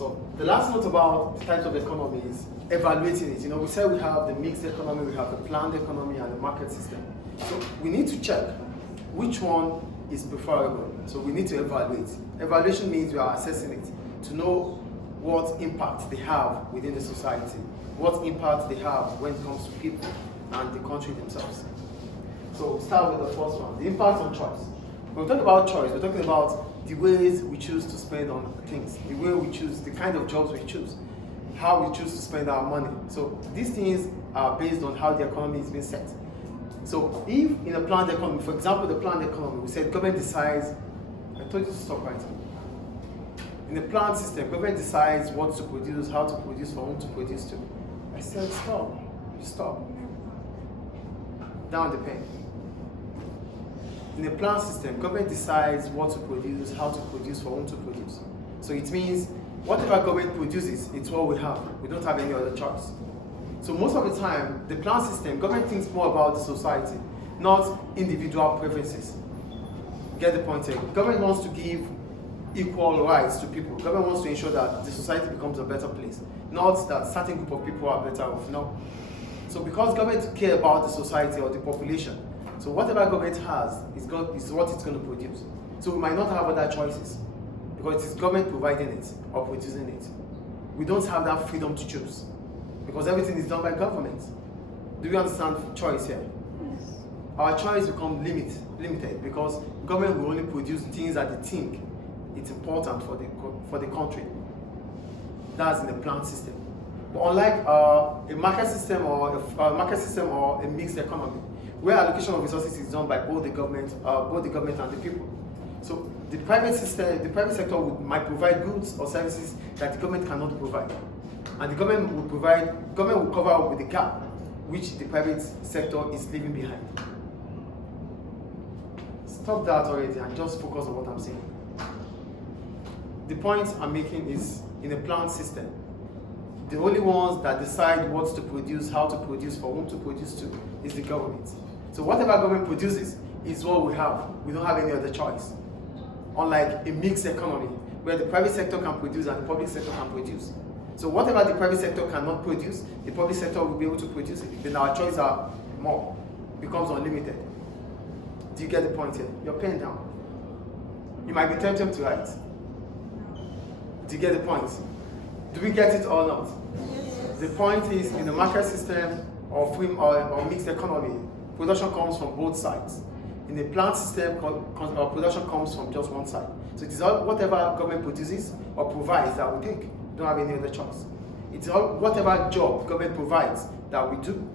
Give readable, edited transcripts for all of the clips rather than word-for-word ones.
So the last note about the types of economy is evaluating it. We said we have the mixed economy, we have the planned economy, and the market system. So we need to check which one is preferable. So we need to evaluate. Evaluation means we are assessing it to know what impact they have within the society, what impact they have when it comes to people and the country themselves. So we'll start with the first one, the impact on choice. When we talk about choice, we're talking about the ways we choose to spend on things, the way we choose, the kind of jobs we choose, how we choose to spend our money. So these things are based on how the economy is being set. So if in a planned economy, for example, the planned economy, we said government decides, I told you to stop writing. In a planned system, government decides what to produce, how to produce, for whom to produce to. I said stop, you stop. Down the pen. In a planned system, government decides what to produce, how to produce, for whom to produce. So it means whatever government produces, it's what we have. We don't have any other choice. So most of the time, the planned system, government thinks more about the society, not individual preferences. Get the point here. Government wants to give equal rights to people. Government wants to ensure that the society becomes a better place, not that certain group of people are better off. No. So because government care about the society or the population, so whatever government has is what it's going to produce. So we might not have other choices because it's government providing it or producing it. We don't have that freedom to choose because everything is done by government. Do you understand choice here? Yes. Our choice becomes limited because government will only produce things that they think it's important for the country. That's in the planned system. But unlike a market system or a mixed economy, where allocation of resources is done by both the government and the people. So the private sector might provide goods or services that the government cannot provide, and the government will cover up with the gap which the private sector is leaving behind. Stop that already and just focus on what I'm saying. The point I'm making is in a planned system, the only ones that decide what to produce, how to produce, for whom to produce to, is the government. So whatever government produces is what we have. We don't have any other choice. Unlike a mixed economy, where the private sector can produce and the public sector can produce. So whatever the private sector cannot produce, the public sector will be able to produce it. Then our choices are more, becomes unlimited. Do you get the point here? Your pen down. You might be tempted to write. Do you get the point? Do we get it or not? Yes. The point is, in the market system or mixed economy, production comes from both sides. In a planned system, production comes from just one side. So it is all whatever government produces or provides that we take. We don't have any other choice. It's all whatever job government provides that we do.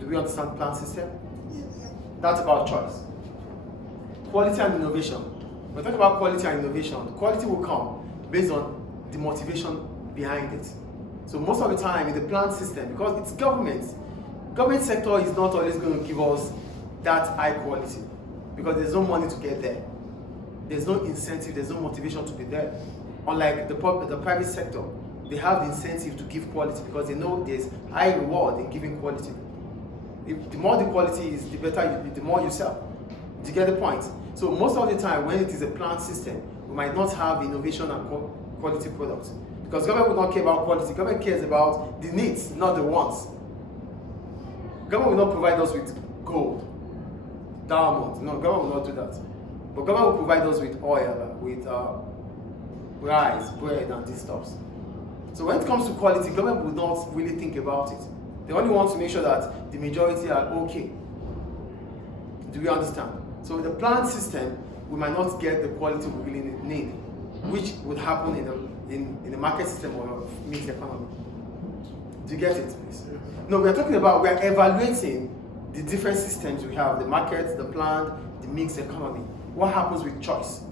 Do we understand the planned system? Yes. That's about choice. Quality and innovation. When we talk about quality and innovation, quality will come based on the motivation behind it. So most of the time in the planned system, because it's government sector is not always going to give us that high quality because there's no money to get there. There's no incentive, there's no motivation to be there. Unlike the private sector, they have the incentive to give quality because they know there's high reward in giving quality. The more the quality is, the more you sell. Do you get the point? So most of the time when it is a planned system, we might not have innovation and quality products. Because government will not care about quality. Government cares about the needs, not the wants. Government will not provide us with gold, diamond. No, government will not do that. But government will provide us with oil, with rice, bread, and these stuff. So when it comes to quality, government will not really think about it. They only want to make sure that the majority are okay. Do we understand? So with the planned system, we might not get the quality we really need, which would happen in the market system or mixed economy. Do you get it, please? No, we're evaluating the different systems we have, the market, the planned, the mixed economy. What happens with choice?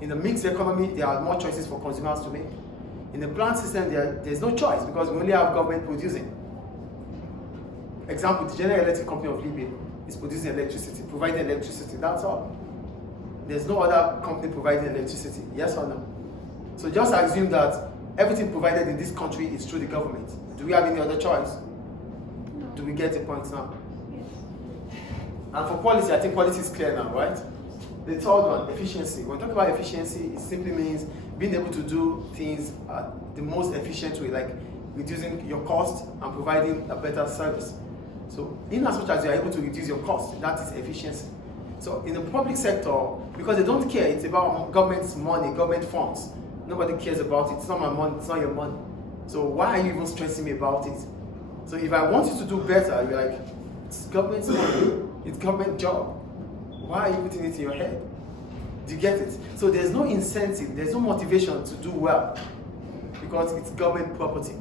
In the mixed economy, there are more choices for consumers to make. In the planned system, there's no choice because we only have government producing. Example, the General Electric Company of Libya is producing electricity, providing electricity, that's all. There's no other company providing electricity, yes or no? So just assume that everything provided in this country is through the government. Do we have any other choice? No. Do we get the point now? Yes. And for quality, I think quality is clear now, right? The third one, efficiency. When we talk about efficiency, it simply means being able to do things the most efficient way, like reducing your cost and providing a better service. So in as much as you are able to reduce your cost, that is efficiency. So in the public sector, because they don't care, it's about government's money, government funds. Nobody cares about it. It's not my money, it's not your money. So why are you even stressing me about it? So if I want you to do better, you're like, it's government's money, it's government job. Why are you putting it in your head? Do you get it? So there's no incentive, there's no motivation to do well because it's government property.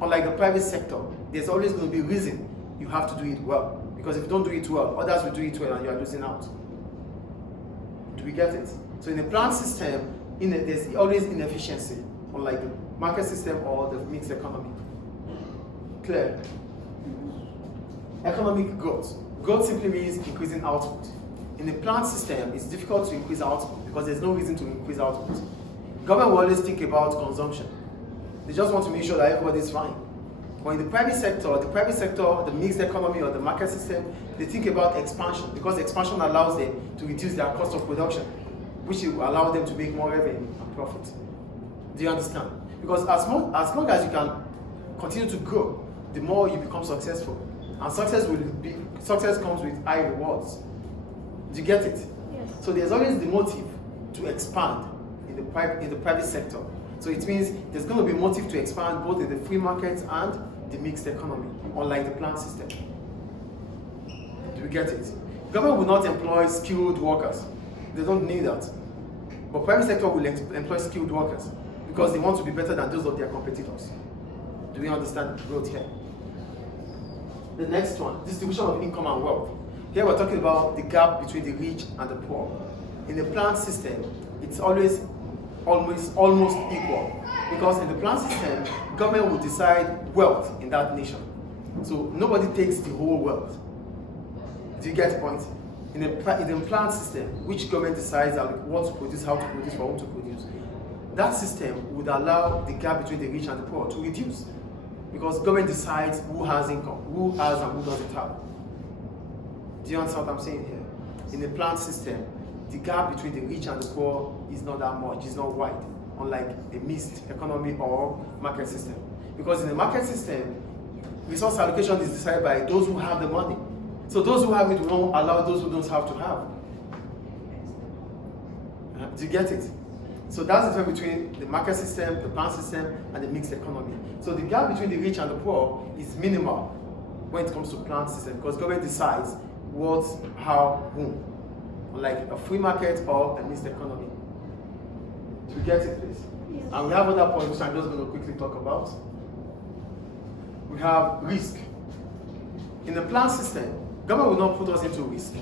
Unlike the private sector, there's always going to be a reason you have to do it well. Because if you don't do it well, others will do it well and you are losing out. Do we get it? So in the plant system, there's always inefficiency, unlike the market system or the mixed economy. Clear? Economic growth. Growth simply means increasing output. In the plant system, it's difficult to increase output because there's no reason to increase output. Government will always think about consumption. They just want to make sure that everybody's fine. But in the private sector, the mixed economy or the market system, they think about expansion because expansion allows them to reduce their cost of production, which will allow them to make more revenue and profit. Do you understand? Because as long as you can continue to grow, the more you become successful. And success comes with high rewards. Do you get it? Yes. So there's always the motive to expand in the private sector. So it means there's going to be motive to expand both in the free market and the mixed economy, unlike the plant system. Do we get it? Government will not employ skilled workers. They don't need that. But private sector will employ skilled workers because they want to be better than those of their competitors. Do we understand the growth here? The next one, distribution of income and wealth. Here we're talking about the gap between the rich and the poor. In the plant system, it's always almost equal because in the plant system, government will decide wealth in that nation. So nobody takes the whole wealth. Do you get the point? In the plant system, which government decides what to produce, how to produce, for whom to produce, that system would allow the gap between the rich and the poor to reduce because government decides who has income, who has and who doesn't have. Do you understand what I'm saying here? In the plant system, the gap between the rich and the poor is not that much, it's not wide, unlike a mixed economy or market system. Because in the market system, resource allocation is decided by those who have the money. So those who have it will not allow those who don't have to have. Do you get it? So that's the difference between the market system, the plant system, and the mixed economy. So the gap between the rich and the poor is minimal when it comes to plant system because government decides what, how, whom. Like a free market or a mixed economy. Do you get it, please? Yes. And we have other points which I'm just going to quickly talk about. We have risk. In the plant system, government will not put us into risk.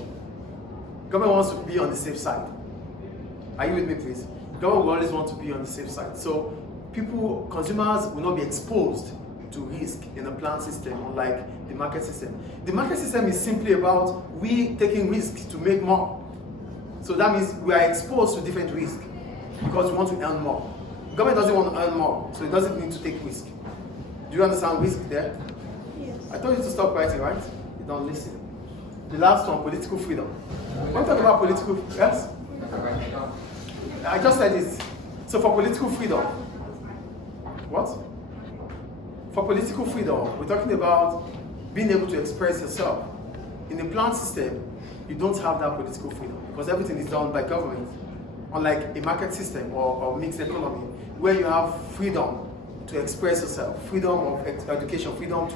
Government wants to be on the safe side. Are you with me, please? Government will always want to be on the safe side. So consumers will not be exposed to risk in the plant system, unlike the market system. The market system is simply about we taking risks to make more. So that means we are exposed to different risks because we want to earn more. Government doesn't want to earn more, so it doesn't need to take risk. Do you understand risk there? Yes. I told you to stop writing, right? You don't listen. The last one, political freedom. When we talk about political, yes? I just said this. So for political freedom, what? For political freedom, we're talking about being able to express yourself. In the plant system, you don't have that political freedom because everything is done by government, unlike a market system or mixed economy, where you have freedom to express yourself, freedom of education, freedom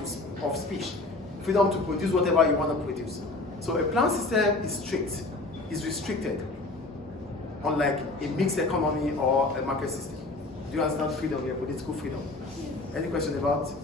of speech, freedom to produce whatever you want to produce. So a plant system is strict, is restricted, unlike a mixed economy or a market system. Do you understand freedom here, political freedom? Any question about it?